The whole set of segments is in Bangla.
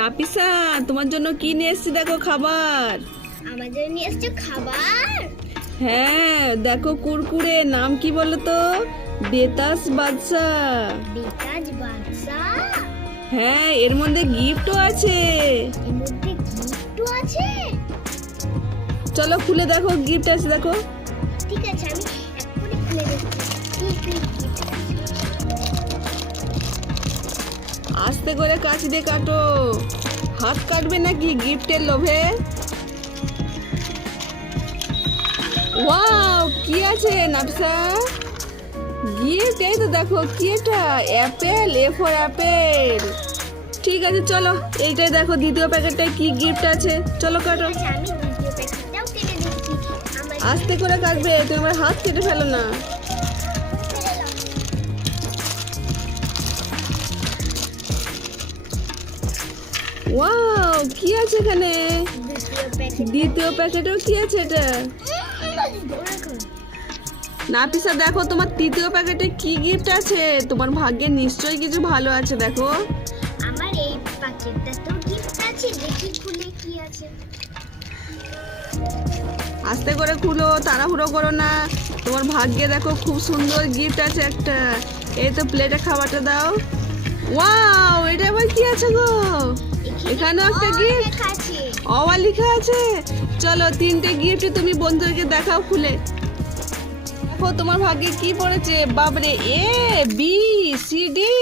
নাপিসা তোমার জন্য কি নিয়ে এসেছি দেখো খাবার? আমাদের নিয়ে এসছো খাবার? হ্যাঁ দেখো কুরকুরে নাম কি বলো তো? বেতাস বাদশা বিকাজ বাদশা হ্যাঁ এর মধ্যে গিফটও আছে। এর মধ্যে গিফটও আছে? চলো খুলে দেখো গিফট আছে দেখো। ঠিক আছে আমি এক্ষুনি খুলে দেখছি। আস্তে করে কাঁচি দিয়ে কাটো। হাত কাটবে নাকি গিফটের লোভে? ওয়াও, কি আছে নাফসা গিফট, এই তো দেখো, কি এটা? Apple, A for apple. ঠিক আছে, চলো, এইটাই দেখো, দ্বিতীয় প্যাকেটটায় কি গিফট আছে? চলো, কাটো। আস্তে করে কাটবে, তুমি আমার হাত কেটে ফেলো না। ওয়াও কি আছে এখানে? দ্বিতীয় প্যাকেট দ্বিতীয় প্যাকেটেও কি আছে এটা? নাপিসা দেখো তোমার তৃতীয় প্যাকেটে কি গিফট আছে? তোমার ভাগ্যে নিশ্চয়ই কিছু ভালো আছে দেখো। আমার এই প্যাকেটটা তো গিফট আছে দেখি খুলে কি আছে। আস্তে করে খুলো তাড়াহুড়ো করো না। তোমার ভাগ্যে দেখো খুব সুন্দর গিফট আছে একটা। এই তো প্লেটে খাবারটা দাও। ওয়াও এটা আবার কি আছে গো? এখানেও একটা গিফট অওয়া লেখা আছে? চলো তিনটে গিফট তুমি বন্ধুদেরকে দেখাও খুলে। দেখো তোমার ভাগ্যে কি পড়েছে? বাবরে এ বি সি ডি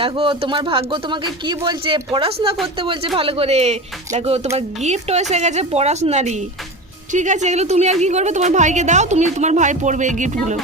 দেখো তোমার ভাগ্য তোমাকে কি বলছে? পড়াশোনা করতে বলছে ভালো করে। দেখো তোমার গিফট এসে গেছে পড়াশোনারই। ঠিক আছে এগুলো তুমি আর কি করবে? তোমার ভাইকে দাও তুমি তোমার ভাই পড়বে এই গিফটগুলো